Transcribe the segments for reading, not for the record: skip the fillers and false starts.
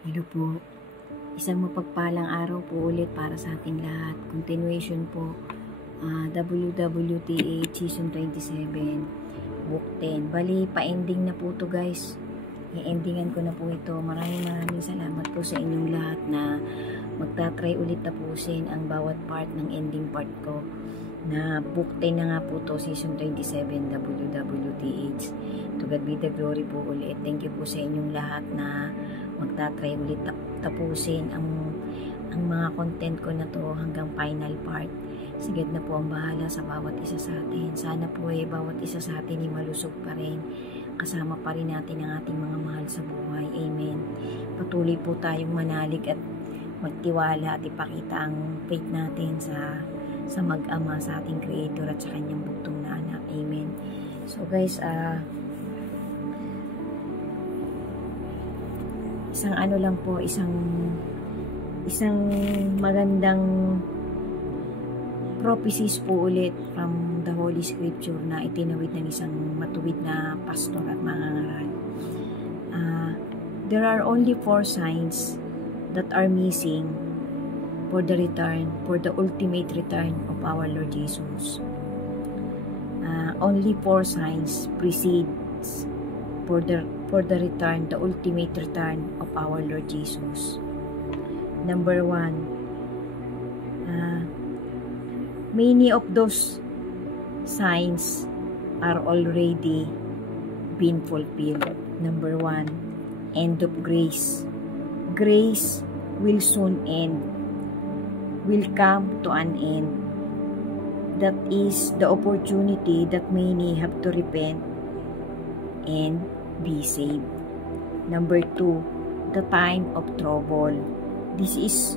Hello po. Isang mapagpalang araw po ulit para sa ating lahat. Continuation po, WWTH Season 27, Book 10. Bali, pa-ending na po to guys. I-endingan ko na po ito. Maraming salamat po sa inyong lahat na magta-try ulit tapusin ang bawat part ng ending part ko. Na Book 10 na nga po to, Season 27, WWTH. To God be the glory po ulit. Thank you po sa inyong lahat na magta-try ulit tapusin ang mga content ko na to hanggang final part. Si God na po ang bahala sa bawat isa sa atin. Sana po bawat isa sa atin malusog pa rin. Kasama pa rin natin ang ating mga mahal sa buhay. Amen. Patuloy po tayong manalig at magtiwala at ipakita ang faith natin sa mag-ama, sa ating Creator at sa kanyang bugtong na anak. Amen. So guys, isang ano lang po, isang magandang prophecies po ulit from the Holy Scripture na itinawid ng isang matuwid na pastor at mangangaral. There are only 4 signs that are missing for the ultimate return of our Lord Jesus. Only 4 signs precedes for the return, the ultimate return of our Lord Jesus. Number 1, many of those signs are already been fulfilled. Number 1, end of grace. Grace will soon end, will come to an end. That is the opportunity that many have to repent and be saved. Number 2, the time of trouble. This is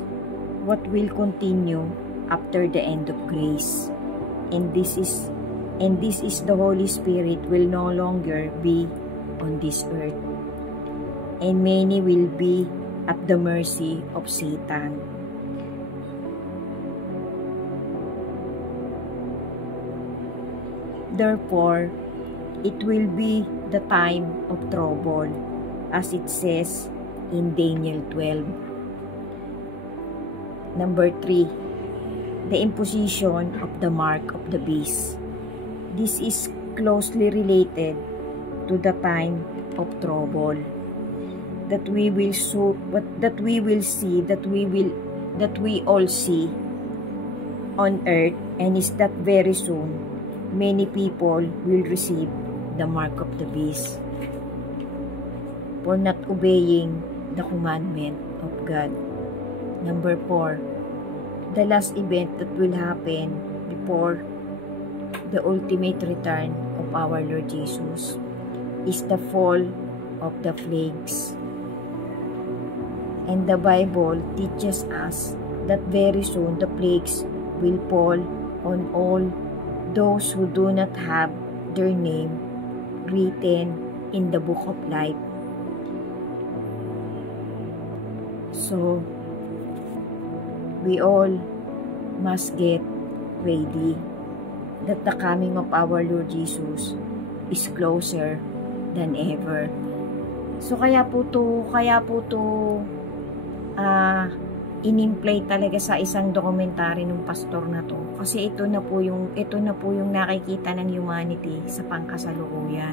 what will continue after the end of grace. And this is the Holy Spirit will no longer be on this earth. And many will be at the mercy of Satan. Therefore, it will be the time of trouble, as it says in Daniel 12. Number 3, the imposition of the mark of the beast. This is closely related to the time of trouble that we all see on earth, and is that very soon many people will receive the mark of the beast for not obeying the commandment of God. Number 4, the last event that will happen before the ultimate return of our Lord Jesus is the fall of the plagues. And the Bible teaches us that very soon the plagues will fall on all those who do not have their name written in the book of life. So, we all must get ready that the coming of our Lord Jesus is closer than ever. So, kaya po to in-play talaga sa isang dokumentary ng pastor na to. Kasi ito na po yung nakikita ng humanity sa pangkasalukuyan.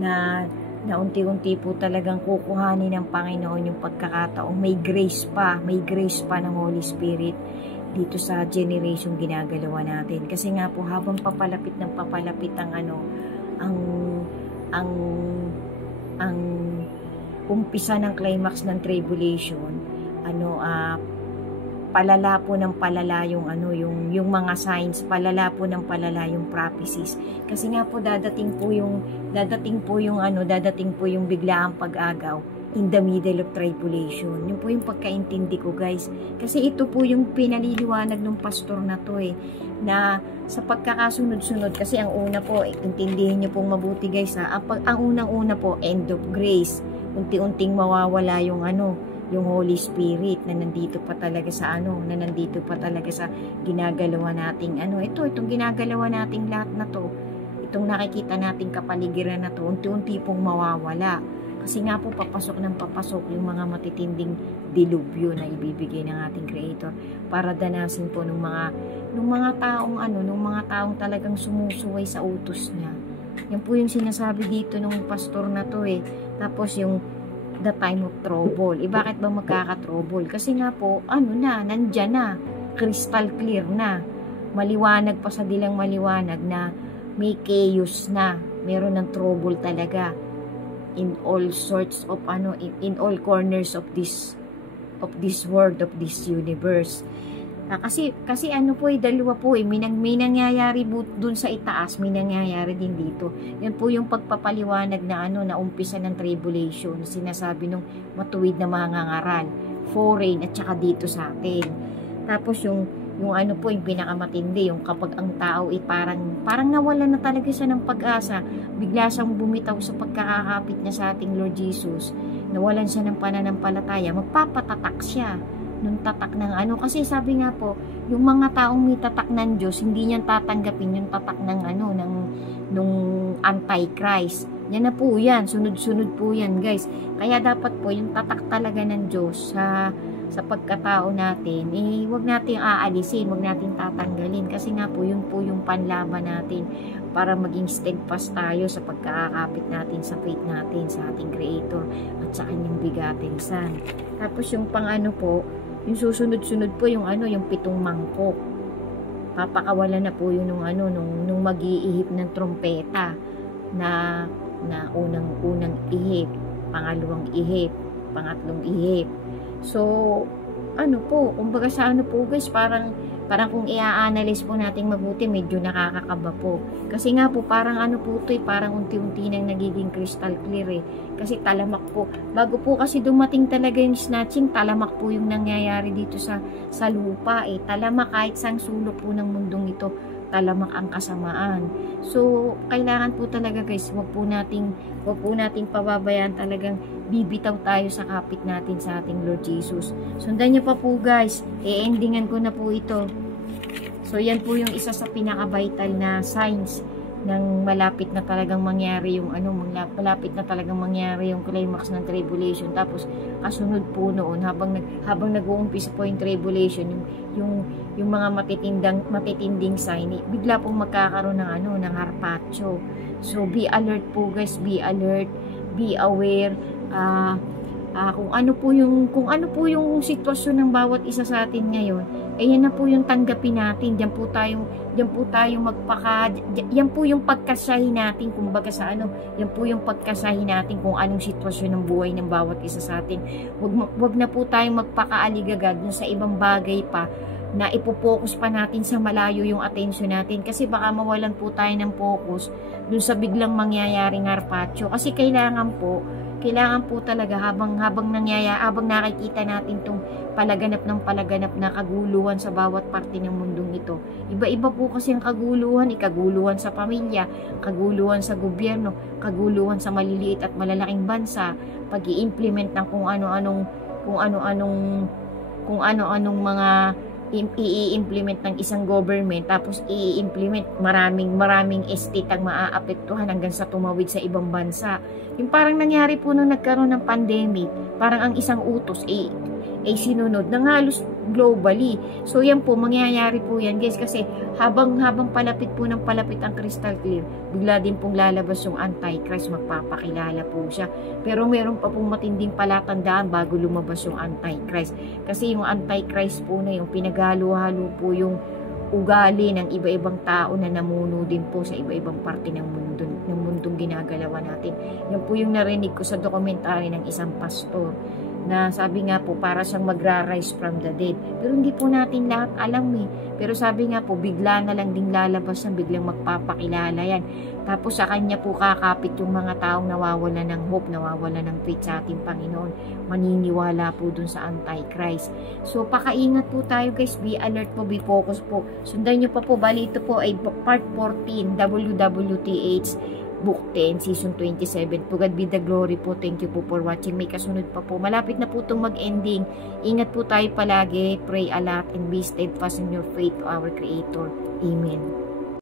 Na unti-unti po talagang kukuhanin ng Panginoon yung pagkakataong may grace pa ng Holy Spirit dito sa generation ginagalawa natin. Kasi nga po habang papalapit ang umpisa ng climax ng tribulation, palala po ng palala yung mga signs, palala po ng palala yung prophecies. Kasi nga po dadating po yung biglaang pag-agaw in the middle of tribulation. Yun po yung pagkaintindi ko, guys. Kasi ito po yung pinaliliwanag ng pastor na to na sa pagkakasunod-sunod. Kasi ang una po, intindihin niyo pong mabuti, guys, ang unang-una po, end of grace. Unti-unting mawawala yung Holy Spirit na nandito pa talaga sa ginagalawa nating itong ginagalawa nating lahat na to, itong nakikita nating kapaligiran na to, unti-unti pong mawawala. Kasi nga po, papasok ng papasok yung mga matitinding dilubyo na ibibigay ng ating Creator para danasin po ng mga taong ng mga taong talagang sumusuway sa utos niya. Yan po yung sinasabi dito ng pastor na to eh. Tapos yung the time of trouble. Bakit ba magkaka-trouble? Kasi nga po, nandyan na. Crystal clear na. Maliwanag pa sa dilang maliwanag na may chaos na. Meron ng trouble talaga. In all sorts of in all corners of this world, of this universe. Kasi dalawa po may nangyayari dun sa itaas, may nangyayari din dito. Yan po yung pagpapaliwanag na umpisa ng tribulation, sinasabi nung matuwid na mga ngaral, foreign at saka dito sa atin. Tapos yung pinakamatindi, yung kapag ang tao parang nawalan na talaga siya ng pag-asa, bigla siyang bumitaw sa pagkakakapit niya sa ating Lord Jesus, nawalan siya ng pananampalataya, magpapatatak siya nung tatak ng kasi sabi nga po, yung mga taong may tatak ng Diyos, hindi niyan tatanggapin yung tatak ng nung Antichrist. Yan na po yan, sunod-sunod po yan guys. Kaya dapat po yung tatak talaga ng Diyos sa pagkatao natin, wag nating aalisin, wag nating tatanggalin, kasi nga po, yun po yung panlaban natin para maging steadfast tayo sa pagkakapit natin sa faith natin, sa ating Creator at sa kanyang bigating Son. Tapos yung po, yung susunod-sunod po yung yung 7 mangkok. Papakawalan na po yun nung mag-iihip ng trompeta na unang ihip, pangalawang ihip, pangatlong ihip. So, kumbaga sa guys, parang kung i-analyze po natin mabuti, medyo nakakakaba po. Kasi nga po, parang parang unti-unti nang nagiging crystal clear eh. Kasi talamak po. Bago po kasi dumating talaga yung snatching, talamak po yung nangyayari dito sa lupa eh. Talamak kahit sang sulok po ng mundong ito, talamak ang kasamaan. So, kailangan po talaga guys, wag po nating pababayaan, talagang bibitaw tayo sa kapit natin sa ating Lord Jesus. Sundan niyo pa po guys, endingan ko na po ito. So, yan po yung isa sa pinaka-vital na signs ng malapit na talagang mangyari yung malapit na talagang mangyari yung climax ng tribulation. Tapos kasunod po noon, habang nag-uumpisa po yung tribulation, yung mga matitinding sign, bigla pong magkakaroon ng harpacho. So be alert po guys, be alert, be aware, kung ano po yung sitwasyon ng bawat isa sa atin ngayon, yan na po yung tanggapin natin. Yan po tayo yan po yung pagkasahin natin, kumbaga yan po yung pagkasahin natin kung anong sitwasyon ng buhay ng bawat isa sa atin. Wag na po tayong magpakaaligagad dun sa ibang bagay pa na ipopokus pa natin sa malayo yung attention natin, kasi baka mawalan po tayo ng focus dun sa biglang mangyayaring harpacho. Kasi kailangan po talaga habang nakikita natin tong palaganap na kaguluhan sa bawat parte ng mundong ito. Iba-iba po kasi ang kaguluhan sa pamilya, kaguluhan sa gobyerno, kaguluhan sa maliliit at malalaking bansa, pag-i-implement ng kung ano-anong mga i-implement ng isang government, tapos i-implement maraming estate ang maaapektuhan hanggang sa tumawid sa ibang bansa. Yung parang nangyari po nung nagkaroon ng pandemic, parang ang isang utos ay sinunod ng halos globally. So yan po, mangyayari po yan guys, kasi habang palapit po ng palapit ang crystal clear, bigla din pong lalabas yung Antichrist, magpapakilala po siya. Pero meron pa pong matinding palatandaan bago lumabas yung Antichrist. Kasi yung Antichrist po na yung pinaghalo-halo po yung ugali ng iba-ibang tao na namuno din po sa iba-ibang parte ng mundong ginagalawan natin. Yan po yung narinig ko sa dokumentary ng isang pastor, na sabi nga po para siyang magra-rise from the dead. Pero hindi po natin lahat alam eh. Pero sabi nga po, bigla na lang ding lalabas yan, biglang magpapakilala yan. Tapos sa kanya po kakapit yung mga taong nawawala ng hope, nawawala ng faith sa ating Panginoon. Maniniwala po dun sa Antichrist. So pakaingat po tayo guys, be alert po, be focus po. Sundan nyo pa po, bali ito po ay part 14, WWTH Book 10, Season 27. To God be the glory po. Thank you po for watching. May kasunod pa po. Malapit na po itong mag-ending. Ingat po tayo palagi. Pray a lot and be steadfast in your faith to our Creator. Amen.